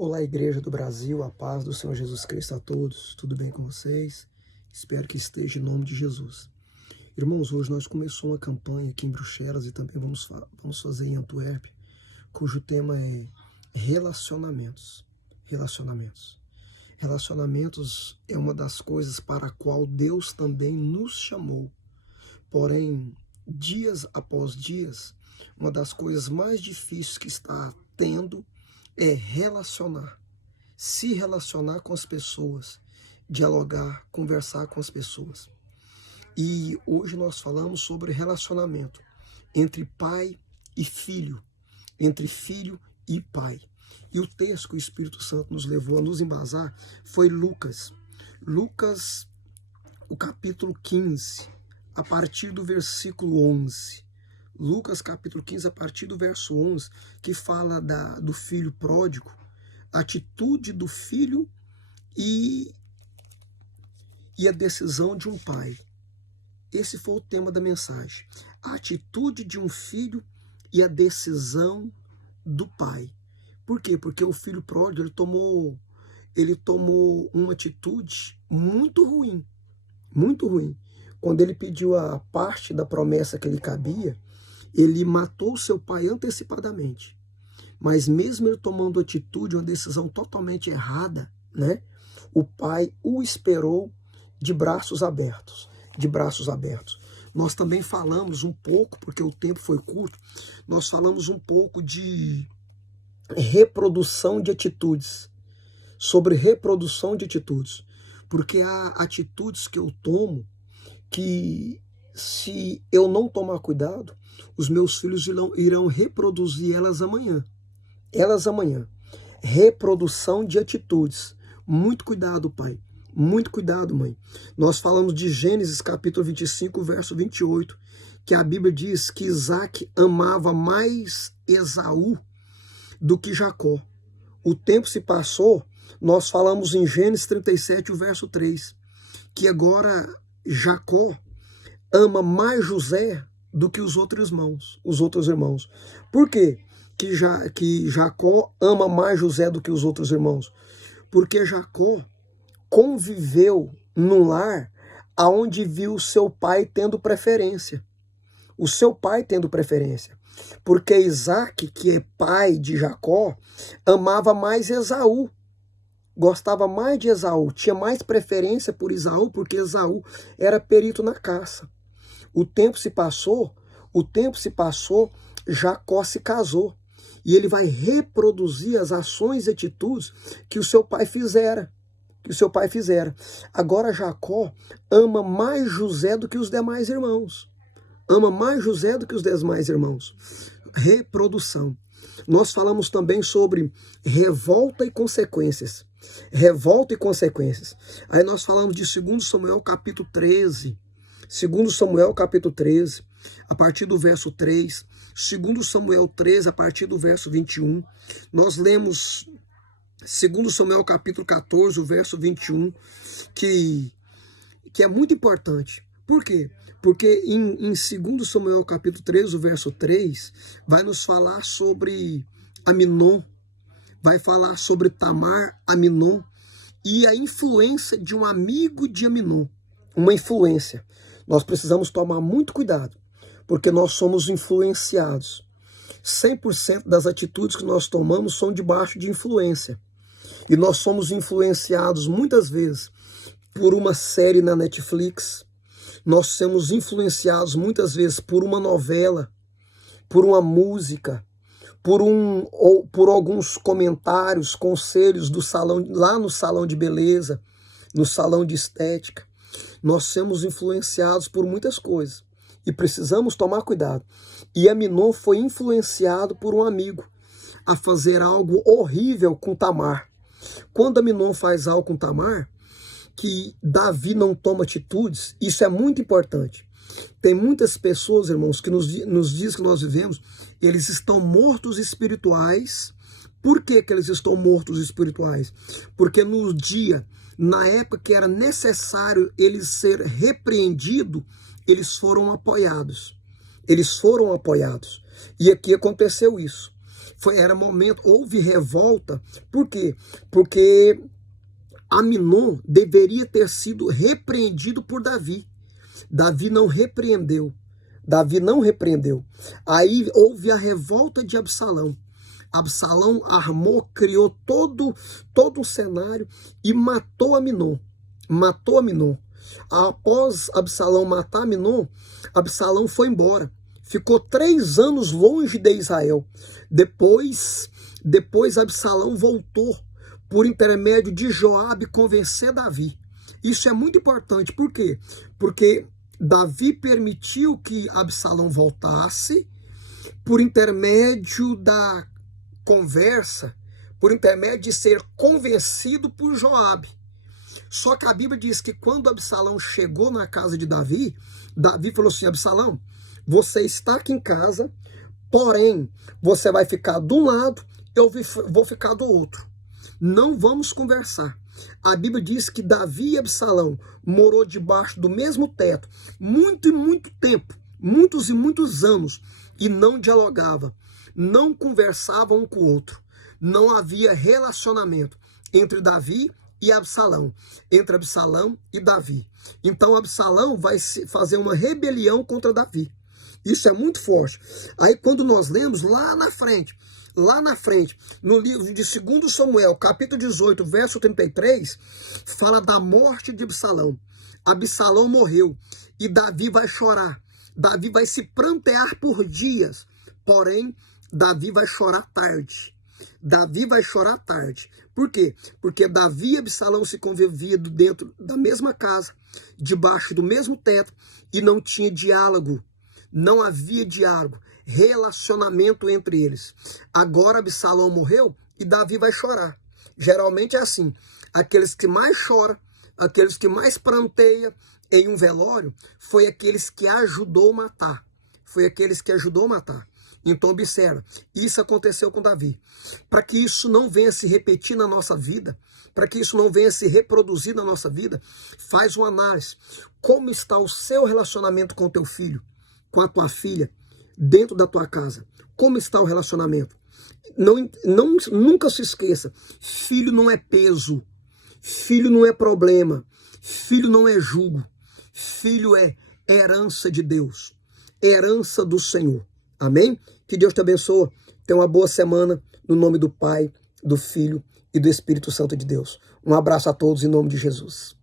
Olá, Igreja do Brasil, a paz do Senhor Jesus Cristo a todos. Tudo bem com vocês? Espero que esteja em nome de Jesus. Irmãos, hoje nós começamos uma campanha aqui em Bruxelas e também vamos fazer em Antuérpia, cujo tema é relacionamentos. Relacionamentos. Relacionamentos é uma das coisas para a qual Deus também nos chamou. Porém, dias após dias, uma das coisas mais difíceis que está tendo é se relacionar com as pessoas, dialogar, conversar com as pessoas. E hoje nós falamos sobre relacionamento entre pai e filho, entre filho e pai. E o texto que o Espírito Santo nos levou a nos embasar foi Lucas. Lucas, o capítulo 15, a partir do versículo 11. Lucas capítulo 15, a partir do verso 11, que fala do filho pródigo, a atitude do filho e a decisão de um pai. Esse foi o tema da mensagem. A atitude de um filho e a decisão do pai. Por quê? Porque o filho pródigo ele tomou uma atitude muito ruim. Muito ruim. Quando ele pediu a parte da promessa que lhe cabia, ele matou seu pai antecipadamente. Mas mesmo ele tomando atitude, uma decisão totalmente errada, né? O pai o esperou de braços abertos. De braços abertos. Nós também falamos um pouco, porque o tempo foi curto, nós falamos um pouco de reprodução de atitudes. Sobre reprodução de atitudes. Porque há atitudes que eu tomo que, se eu não tomar cuidado, os meus filhos irão reproduzir elas amanhã. Reprodução de atitudes. Muito cuidado, pai. Muito cuidado, mãe. Nós falamos de Gênesis capítulo 25, verso 28, que a Bíblia diz que Isaac amava mais Esaú do que Jacó. O tempo se passou, nós falamos em Gênesis 37, o verso 3, que agora Jacó ama mais José do que os outros irmãos. Por quê que Jacó ama mais José do que os outros irmãos? Porque Jacó conviveu num lar aonde viu o seu pai tendo preferência. O seu pai tendo preferência. Porque Isaac, que é pai de Jacó, amava mais Esaú. Gostava mais de Esaú. Tinha mais preferência por Esaú, porque Esaú era perito na caça. O tempo se passou, Jacó se casou. E ele vai reproduzir as ações e atitudes que o seu pai fizera. Agora Jacó ama mais José do que os demais irmãos. Reprodução. Nós falamos também sobre revolta e consequências. Aí nós falamos de 2 Samuel capítulo 13. 2 Samuel capítulo 13, a partir do verso 3. 2 Samuel 13, a partir do verso 21. Nós lemos 2 Samuel capítulo 14, o verso 21, que é muito importante. Por quê? Porque em 2 Samuel capítulo 13, o verso 3, vai nos falar sobre Aminon, vai falar sobre Tamar, Aminon, e a influência de um amigo de Aminon. Uma influência. Nós precisamos tomar muito cuidado, porque nós somos influenciados. 100% das atitudes que nós tomamos são debaixo de influência. E nós somos influenciados muitas vezes por uma série na Netflix. Nós somos influenciados muitas vezes por uma novela, por uma música, por alguns comentários, conselhos do salão, lá no salão de beleza, no salão de estética. Nós somos influenciados por muitas coisas e precisamos tomar cuidado. E Aminon foi influenciado por um amigo a fazer algo horrível com Tamar. Quando Aminon faz algo com Tamar, que Davi não toma atitudes, isso é muito importante. Tem muitas pessoas, irmãos, que nos dias que nós vivemos, eles estão mortos espirituais. Por que eles estão mortos espirituais? Porque na época que era necessário eles ser repreendidos, eles foram apoiados. E aqui aconteceu isso. Era momento, houve revolta. Por quê? Porque Aminon deveria ter sido repreendido por Davi. Davi não repreendeu. Davi não repreendeu. Aí houve a revolta de Absalão. Absalão armou, criou todo um cenário e matou Aminon. Matou Aminon. Após Absalão matar Aminon, Absalão foi embora. Ficou 3 anos longe de Israel. Depois Absalão voltou por intermédio de Joabe convencer Davi. Isso é muito importante. Por quê? Porque Davi permitiu que Absalão voltasse por intermédio da conversa, por intermédio de ser convencido por Joabe. Só que a Bíblia diz que quando Absalão chegou na casa de Davi, Davi falou assim: Absalão, você está aqui em casa, porém, você vai ficar de um lado, eu vou ficar do outro. Não vamos conversar. A Bíblia diz que Davi e Absalão morou debaixo do mesmo teto muito e muito tempo, muitos e muitos anos, e não dialogava, não conversavam um com o outro. Não havia relacionamento entre Davi e Absalão, entre Absalão e Davi. Então Absalão vai fazer uma rebelião contra Davi. Isso é muito forte. Aí quando nós lemos lá na frente, no livro de 2 Samuel, capítulo 18, verso 33, fala da morte de Absalão. Absalão morreu e Davi vai chorar. Davi vai se prantear por dias, porém, Davi vai chorar tarde. Davi vai chorar tarde. Por quê? Porque Davi e Absalão se conviviam dentro da mesma casa, debaixo do mesmo teto, e não tinha diálogo. Não havia diálogo, relacionamento entre eles. Agora Absalão morreu e Davi vai chorar. Geralmente é assim: aqueles que mais choram, aqueles que mais pranteiam em um velório, foi aqueles que ajudou a matar. Foi aqueles que ajudou a matar. Então observa, isso aconteceu com Davi. Para que isso não venha se repetir na nossa vida, para que isso não venha se reproduzir na nossa vida, faz uma análise. Como está o seu relacionamento com o teu filho, com a tua filha, dentro da tua casa? Como está o relacionamento? Nunca se esqueça, filho não é peso, filho não é problema, filho não é jugo, filho é herança de Deus, herança do Senhor. Amém? Que Deus te abençoe. Tenha uma boa semana, no nome do Pai, do Filho e do Espírito Santo de Deus. Um abraço a todos em nome de Jesus.